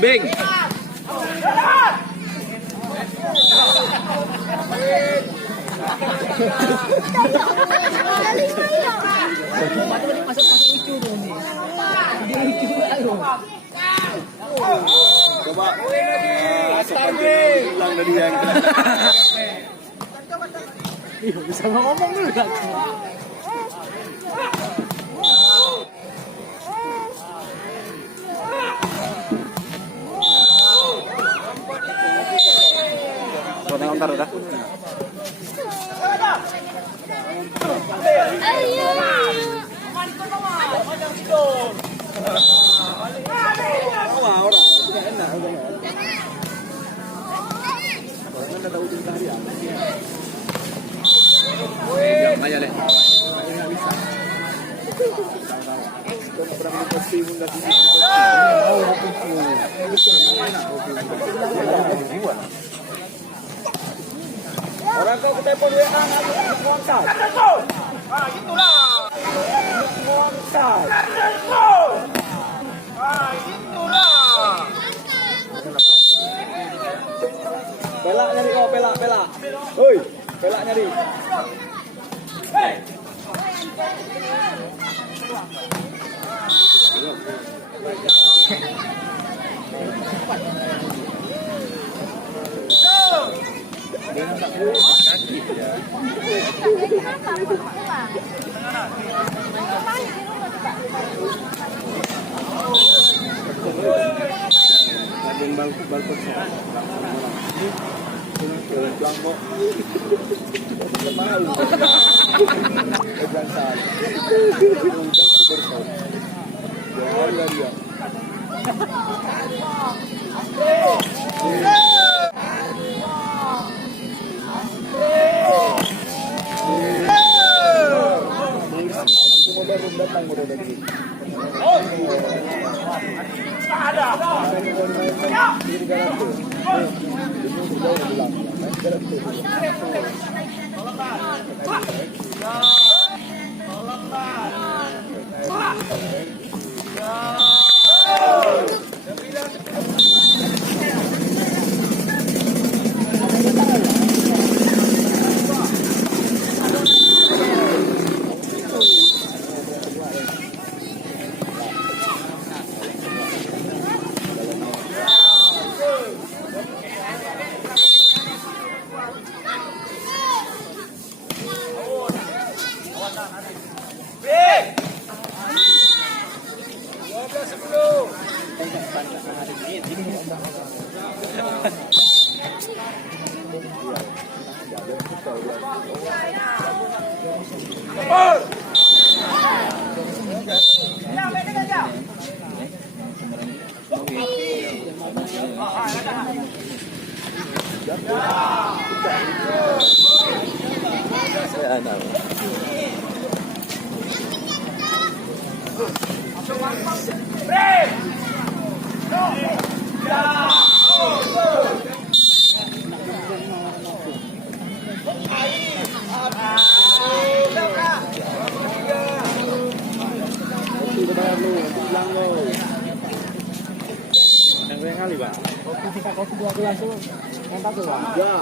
Bing. Coba hilang dari yang bisa ngomong dulu kan? Kau tengok ntar udah. Aja deh. Orang kau telepon WA nggak kontak. Ah, itulah. Kontak. Ah, itulah. Pelak nyari kau, pelak. Hoi, pelak nyari. Hey. Balkon kali, Pak. Kopi 2 gelas itu. Mantap tuh, Pak. Ya,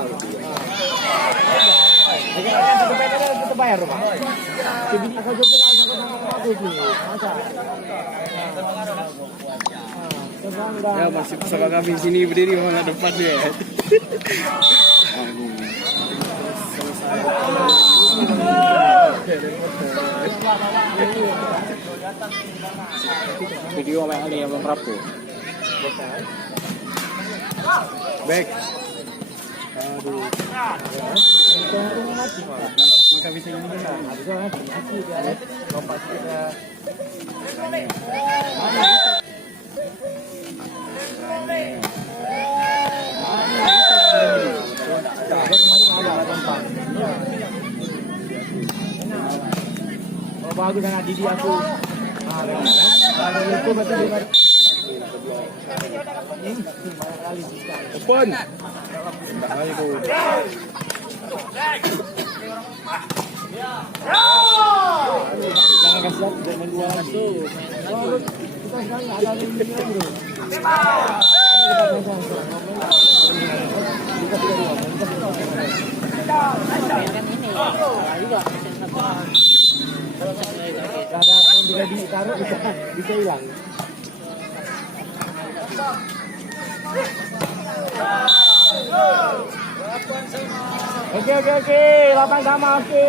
kita bayar, Pak. Jadi aku juga aku masa. Ya, masih bersama kami sini berdiri mana depan dia. Video sama Ali yang belum rapuh. Baik. Aduh. Maka bisa ini kan. Bisa mati dia. Lompat kita. tu kan adik dia aku. Kalau lupa berarti dia banyak kali bisa. Open. Jangan kasih aku dan dua lagi. Kita sekarang ada ini bro. Ada pun juga ditaruh bisa hilang. Oke, 8 sama oke.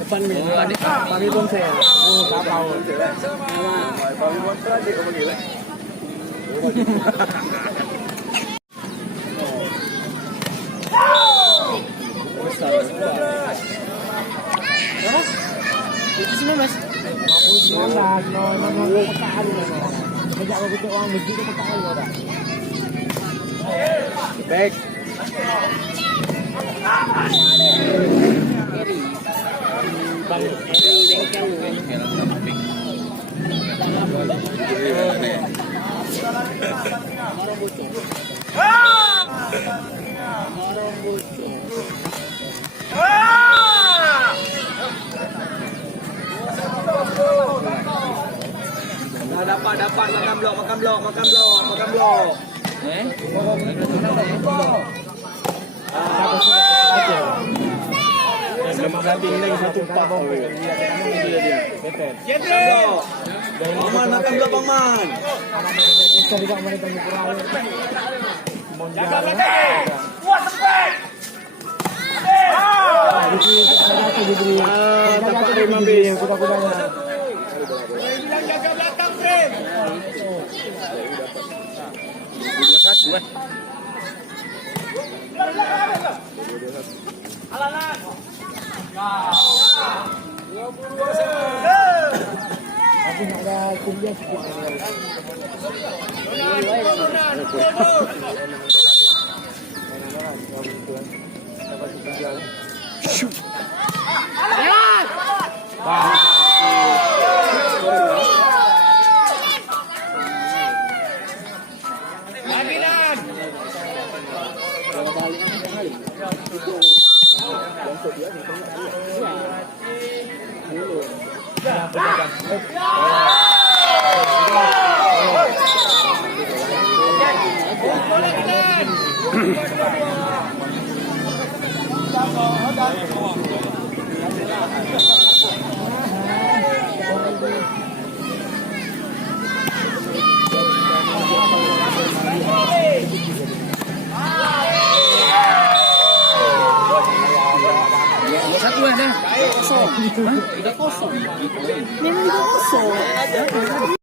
Depan min. Kami bonsai. Oh, kapau. Kami bonsai aja kamu gila. Itu 19. 19, no, pekak kali no. Sejak aku kecil orang masjid tu pekak kali dah. Back. Dapat makan blok. Lemak batin lagi satu pak. Paman makan blok paman. Kita juga mereka kurang. Jaga batin. Kuat sampai. Dapat 5 bis. Kuda-kudanya. Bilang jaga belakang, Frame. 21 Alalan. Aku nak ada kuliah sikit. Satu dah. Kosong. Tidak kosong. Memang tidak kosong.